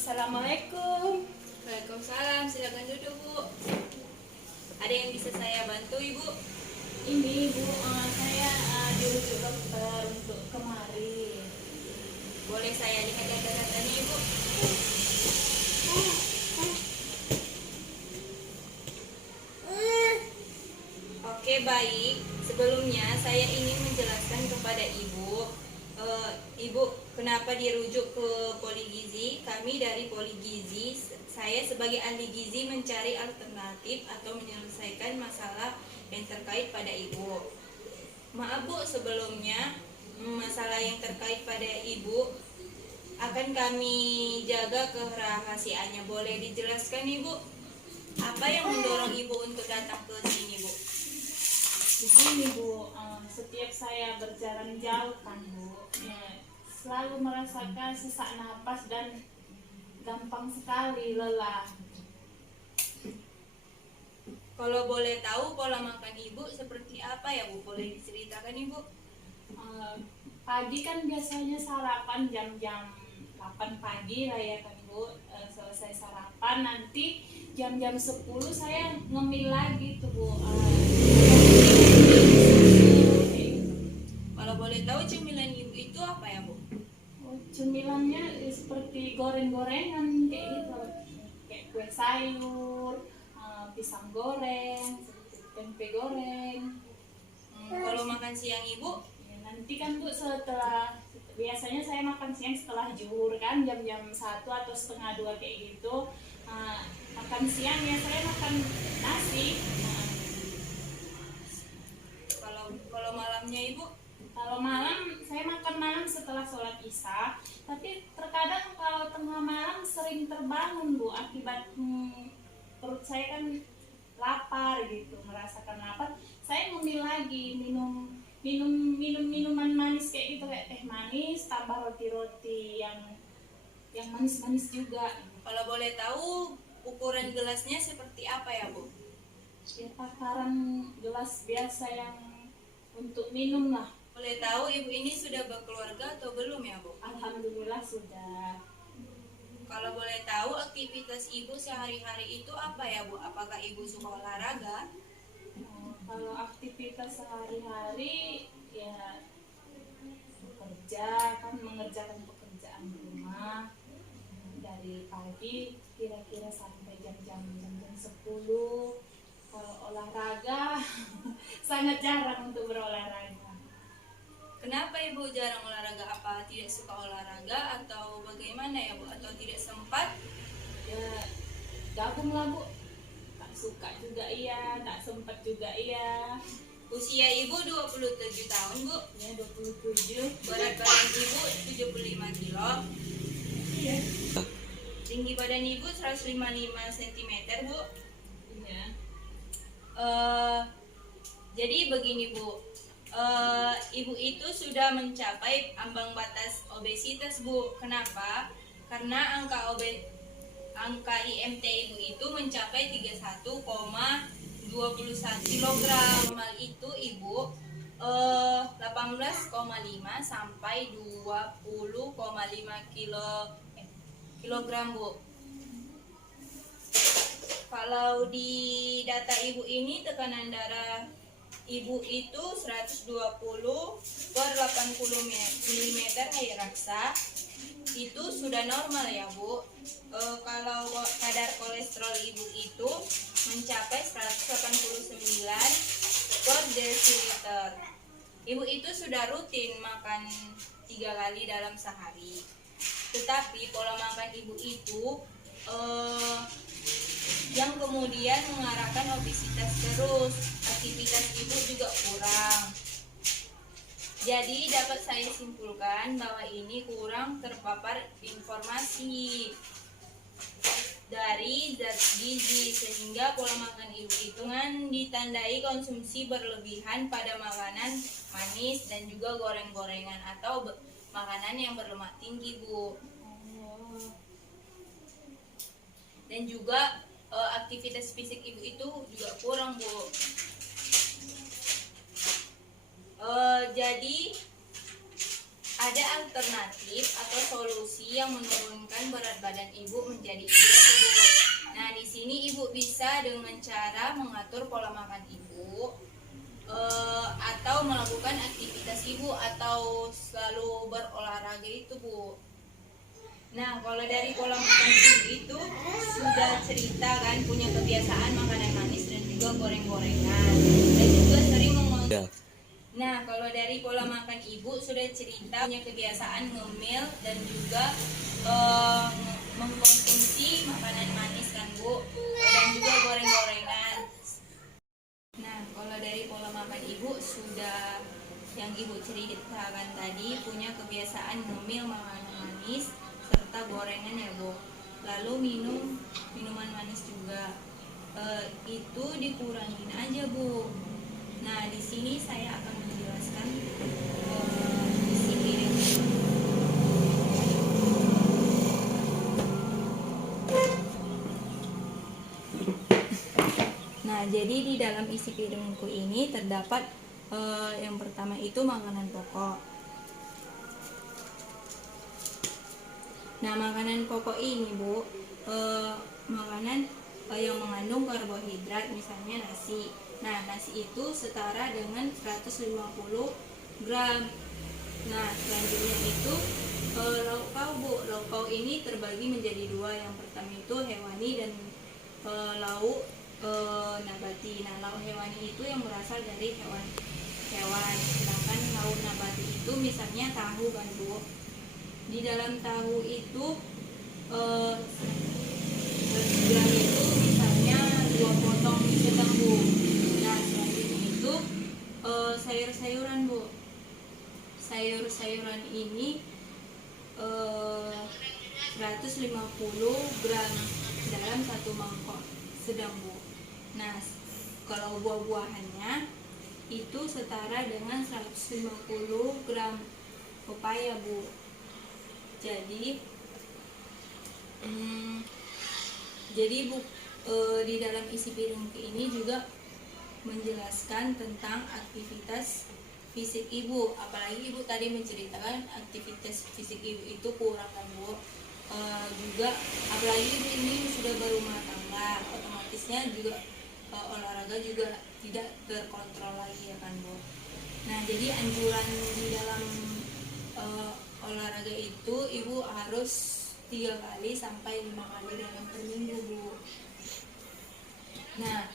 Assalamualaikum. Waalaikumsalam, silakan duduk Bu. Ada yang bisa saya bantu Ibu? Ini Bu, saya dirujuk dokter untuk kemari. Boleh saya lihat data-datanya Ibu? Oke baik, sebelumnya saya ingin menjelaskan kepada Ibu Ibu kenapa dirujuk ke Poligizi. Kami dari Poligizi, saya sebagai ahli gizi mencari alternatif atau menyelesaikan masalah yang terkait pada Ibu. Maaf Bu, sebelumnya masalah yang terkait pada Ibu akan kami jaga kerahasiaannya. Boleh dijelaskan Ibu? Apa yang mendorong Ibu untuk datang ke sini Bu? Begini Bu, setiap saya berjalan jauh kan Bu, ya, selalu merasakan sesak napas dan gampang sekali lelah. Kalau boleh tahu pola makan Ibu seperti apa ya Bu? Boleh diceritakan Ibu? Pagi kan biasanya sarapan jam-jam 8 pagi lah ya kan Bu. Selesai sarapan nanti jam-jam 10 saya ngemil lagi tuh Bu. Kalau boleh tahu cemilan Ibu itu apa ya Bu? Cemilannya seperti goreng-gorengan kayak gitu, kayak kue sayur, pisang goreng, tempe goreng. Kalau makan siang Ibu? Ya, nanti kan Bu biasanya saya makan siang setelah zuhur kan jam-jam 1 atau setengah 2 kayak gitu. Makan siang ya saya makan nasi. Kalau malamnya Ibu? Kalau malam saya makan malam setelah sholat isya, tapi terkadang kalau tengah malam sering terbangun Bu akibat perut saya kan lapar gitu, merasakan lapar. Saya ngemil lagi, minum minuman manis kayak gitu, kayak teh manis tambah roti-roti yang manis-manis juga. Kalau boleh tahu ukuran gelasnya seperti apa ya Bu? Ya takaran gelas biasa yang untuk minum lah. Boleh tahu Ibu ini sudah berkeluarga atau belum ya Bu? Alhamdulillah sudah. Kalau boleh tahu aktivitas Ibu sehari-hari itu apa ya Bu? Apakah Ibu suka olahraga? Kalau aktivitas sehari-hari ya bekerja, kan mengerjakan pekerjaan rumah dari pagi kira-kira sampai jam-jam 10. Kalau olahraga sangat jarang untuk berolahraga. Kenapa Ibu jarang olahraga? Apa tidak suka olahraga atau bagaimana ya Bu? Atau tidak sempat? Ya gabung lah Bu, tak suka juga iya, tak sempat juga iya. Usia Ibu 27 tahun Bu. Ya 27. Berat badan Ibu 75 kilo. Iya. Tinggi badan Ibu 155 cm Bu. Iya. Jadi begini Bu, Ibu itu sudah mencapai ambang batas obesitas Bu. Kenapa? Karena angka IMT Ibu itu mencapai 31,21 kg. Normal itu Ibu 18,5 sampai 20,5 kilogram Bu. Kalau di data Ibu ini tekanan darah Ibu itu 120 per 80 mm air raksa. Itu sudah normal ya Bu. Kalau kadar kolesterol Ibu itu mencapai 189 per desiliter. Ibu itu sudah rutin makan 3 kali dalam sehari. Tetapi pola makan Ibu itu yang kemudian mengarahkan obesitas terus. Aktivitas Ibu juga kurang. Jadi dapat saya simpulkan bahwa ini kurang terpapar informasi dari zat gizi, sehingga pola makan Ibu itu kan ditandai konsumsi berlebihan pada makanan manis dan juga goreng-gorengan atau makanan yang berlemak tinggi Bu. Dan juga aktivitas fisik Ibu itu juga kurang Bu. Jadi ada alternatif atau solusi yang menurunkan berat badan ibu menjadi ideal, Bu. Nah, di sini ibu bisa dengan cara mengatur pola makan ibu, atau melakukan aktivitas ibu, atau selalu berolahraga itu, Bu. Nah, kalau dari pola makan ibu itu sudah cerita kan, punya kebiasaan makanan manis dan juga goreng-gorengan, dan juga sering mengonsumsi. Nah, kalau dari pola makan ibu sudah cerita punya kebiasaan ngemil dan juga mengkonsumsi makanan manis kan, Bu, dan juga goreng-gorengan. Nah, kalau dari pola makan ibu sudah yang ibu ceritakan tadi, punya kebiasaan ngemil makanan manis serta gorengan ya, Bu. Lalu minum minuman manis juga. Itu dikurangin aja, Bu. Nah, di sini saya akan menjelaskan isi piring. Nah, jadi di dalam isi piringku ini terdapat yang pertama itu makanan pokok. Nah, makanan pokok ini, Bu, makanan yang mengandung karbohidrat, misalnya nasi. Nah, nasi itu setara dengan 150 gram. Nah, selanjutnya itu lauk pauk, Bu. Lauk pauk ini terbagi menjadi dua. Yang pertama itu hewani dan lauk nabati. Nah, lauk hewani itu yang berasal dari hewan. Sedangkan lauk nabati itu misalnya tahu kan, Bu. Di dalam tahu itu 100 gram itu misalnya 2 potong mie sedang, Bu. Nah, selanjutnya itu sayur-sayuran, Bu. Sayur-sayuran ini 150 gram dalam satu mangkok sedang, Bu. Nah, kalau buah-buahannya itu setara dengan 150 gram pepaya, Bu. Jadi Bu, di dalam isi piring ini juga menjelaskan tentang aktivitas fisik ibu. Apalagi ibu tadi menceritakan aktivitas fisik ibu itu kurang kan, Bu. Juga apalagi ibu ini sudah berumah tangga, otomatisnya juga olahraga juga tidak terkontrol lagi ya kan, Bu. Nah, jadi anjuran di dalam olahraga itu ibu harus 3 kali sampai 5 kali dalam per minggu, Bu. Nah,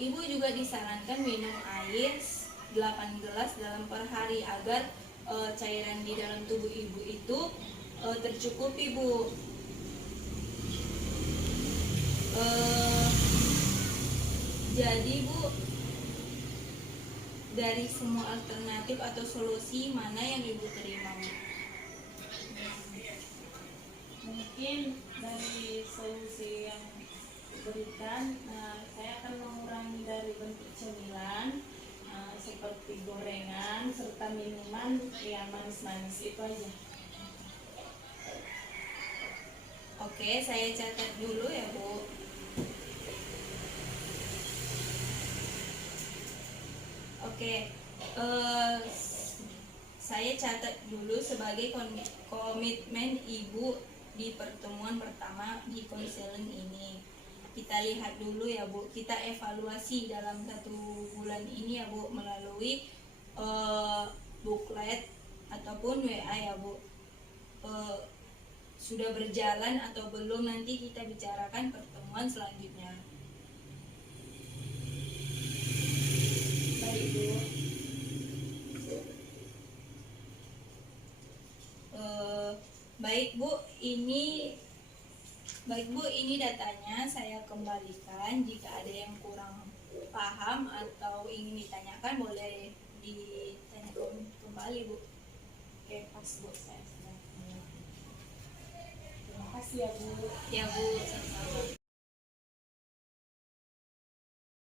ibu juga disarankan minum air 8 gelas dalam per hari agar cairan di dalam tubuh ibu itu tercukupi, Bu. Jadi, Bu, dari semua alternatif atau solusi mana yang ibu terima, Bu? Mungkin dari solusi yang diberikan, saya akan mengurangi dari bentuk cemilan seperti gorengan serta minuman yang manis-manis, itu aja. Oke, saya catat dulu ya, Bu. Oke, saya catat dulu sebagai komitmen ibu di pertemuan pertama di konseling ini. Kita lihat dulu ya, Bu. Kita evaluasi dalam 1 bulan ini ya, Bu, melalui booklet ataupun WA ya, Bu. Sudah berjalan atau belum, nanti kita bicarakan pertemuan selanjutnya. Baik, Bu. Baik, Bu, ini datanya saya kembalikan. Jika ada yang kurang paham atau ingin ditanyakan, boleh ditanyakan kembali, Bu. Oke, pas, Bu, saya sudah. Terima kasih ya, Bu. Ya, Bu, sama-sama.